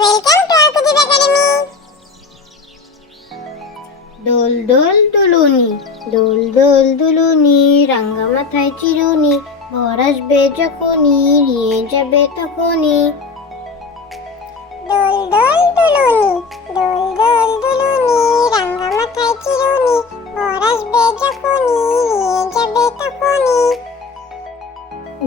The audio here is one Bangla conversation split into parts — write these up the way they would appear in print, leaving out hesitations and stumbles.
Welcome to ArkoDeep Academy. দোল দোল দুলুনি, দোল দোল দুলুনি, রাঙ্গা মাথায় চিরুনি, ভর আসবে যখনই, নিয়ে যাবে তখনই। দোল দোল দুলুনি, দোল দোল দুলুনি, রাঙা মাথায় চিরুনি, বর আসবে যখনই, নিয়ে যাবে তখনই।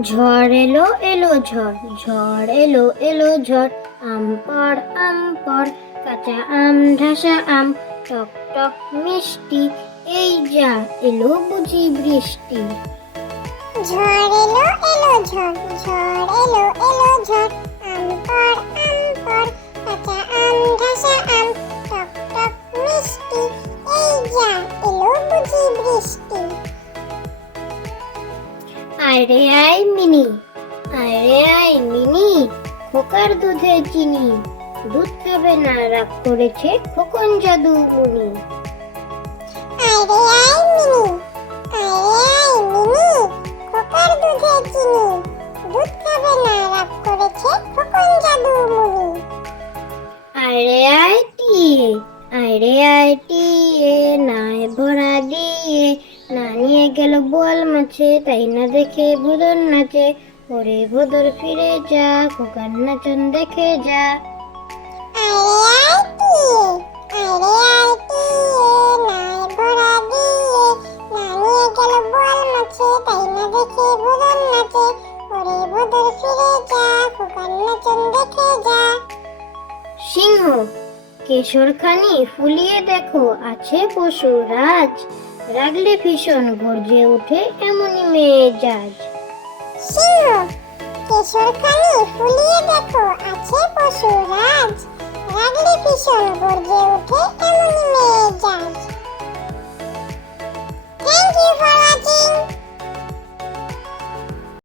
ঝড় এলো এলো ঝড়, ঝড় এলো এলো ঝড়, আম পড়, কাঁচা আম ঢাসা আম, টক টক মিষ্টি, এই যা এলো বুঝি বৃষ্টি। ঝড় এলো এলো ঝড়, ঝড় এলো এলো ঝড়, আম পড়, কাঁচা আম ঢাসা আম, টক টক মিষ্টি, এই যা এলো বুঝি বৃষ্টি। আরে আয় মিনি, আরে আয় মিনি, খোকার দুধে চিনি, দুধ খাবে না রাগ করেছে খোকন জাদু উনি। আরে আয় মিনি, আরে আয় মিনি, খোকার দুধে চিনি, দুধ খাবে না রাগ করেছে খোকন জাদু মুনি। আরে আয় টিয়ে, আরে আয় টিয়ে, নায় ভরা দিয়ে, না নিয়ে গেল বোয়াল মাছে, তাই না দেখে ভোদর নাচে, ওরে ভোদর ফিরে যা, খোকার নাচন দেখে যা। আরে আয় টিয়ে, আরে আয় টিয়ে, নায় ভরা দিয়ে, না নিয়ে গেল বোয়াল মাছে, তাই না দেখে ভোদর নাচে, ওরে ভোদর ফিরে যা, খোকার নাচন দেখে যা। সিংহ, কেশরখানি ফুলিয়ে দেখো, আছে পশু রাজ, রাগলে ভীষণ গর্জে ওঠে এমনই মেজাজ। সিংহ, কেশরখানি ফুলিয়ে দেখো, আছে পশু রাজ, রাগলে ভীষণ গর্জে ওঠে এমনই মেজাজ।